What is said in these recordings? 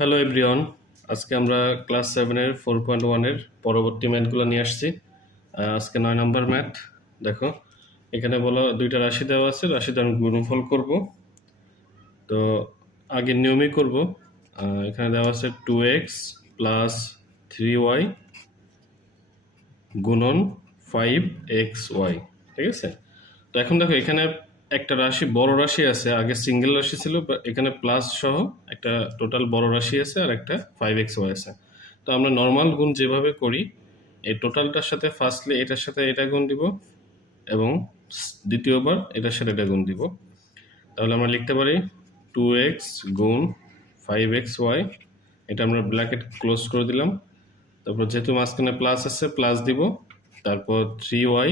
Hello everyone আজকে আমরা class সেভেনের ফোর পয়েন্ট ওয়ানের পরবর্তী ম্যাথগুলো নিয়ে আসছি। আজকে নয় নম্বর ম্যাথ দেখো। এখানে বলো দুইটা রাশি দেওয়া আছে, রাশিতে আমি গুণফল করব। তো আগের নিয়মেই করব। এখানে দেওয়া আছে two X plus three Y গুণন ফাইভ এক্স ওয়াই ঠিক আছে? তো এখন দেখো, এখানে একটা রাশি, বড় রাশি আছে। আগে সিঙ্গেল রাশি ছিল এখানে প্লাস সহ একটা টোটাল বড় রাশি আছে আর একটা ফাইভ এক্স ওয়াই আছে। তো আমরা নর্মাল গুণ যেভাবে করি, এই টোটালটার সাথে ফার্স্টলি এটার সাথে এটা গুণ দিব এবং দ্বিতীয়বার এটার সাথে এটা গুণ দিব। তাহলে আমরা লিখতে পারি টু এক্স গুণ ফাইভ এক্স ওয়াই এটা আমরা ব্ল্যাকেট ক্লোজ করে দিলাম। তারপর যেহেতু মাঝখানে প্লাস আছে প্লাস দিব। তারপর থ্রি ওয়াই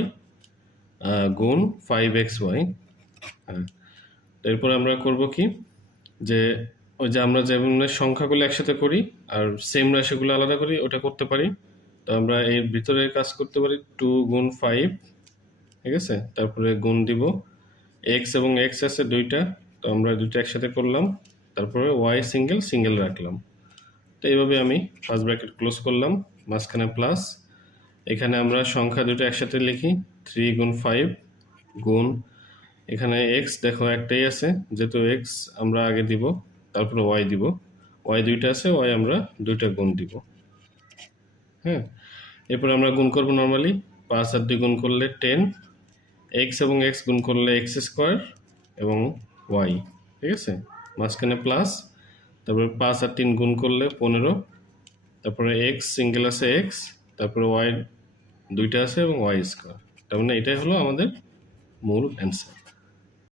গুণ ফাইভ এক্স ওয়াই হ্যাঁ। এরপর আমরা করব কি? যে ওই যে আমরা যেমন সংখ্যাগুলো একসাথে করি আর সেম রাশিগুলো আলাদা করি, ওটা করতে পারি। তো আমরা এর ভিতরে কাজ করতে পারি টু গুণ ফাইভ ঠিক আছে? তারপরে গুণ দিব। এক্স এবং এক্স আছে দুইটা, তো আমরা দুইটা একসাথে করলাম। তারপরে ওয়াই সিঙ্গেল সিঙ্গেল রাখলাম। তো এইভাবে আমি ফার্স্ট ব্র্যাকেট ক্লোজ করলাম, মাঝখানে প্লাস এখানে আমরা সংখ্যা দুটো একসাথে লিখি থ্রি গুণ ফাইভ গুণ এখানে এক্স দেখো একটাই আছে, যেহেতু এক্স আমরা আগে দিব, তারপরে ওয়াই দিব। ওয়াই দুইটা আছে ওয়াই আমরা দুইটা গুণ দিব। হ্যাঁ? এরপরে আমরা গুণ করব নর্মালি পাঁচ আর দুই গুণ করলে টেন এক্স এবং এক্স গুণ করলে এক্স স্কোয়ার এবং ওয়াই ঠিক আছে? মাঝখানে প্লাস তারপরে পাঁচ আর তিন গুণ করলে পনেরো, তারপরে এক্স সিঙ্গেল আছে এক্স তারপরে ওয়াই দুইটা আছে এবং ওয়াই স্কোয়ার তার মানে এটাই হলো আমাদের মূল অ্যান্সার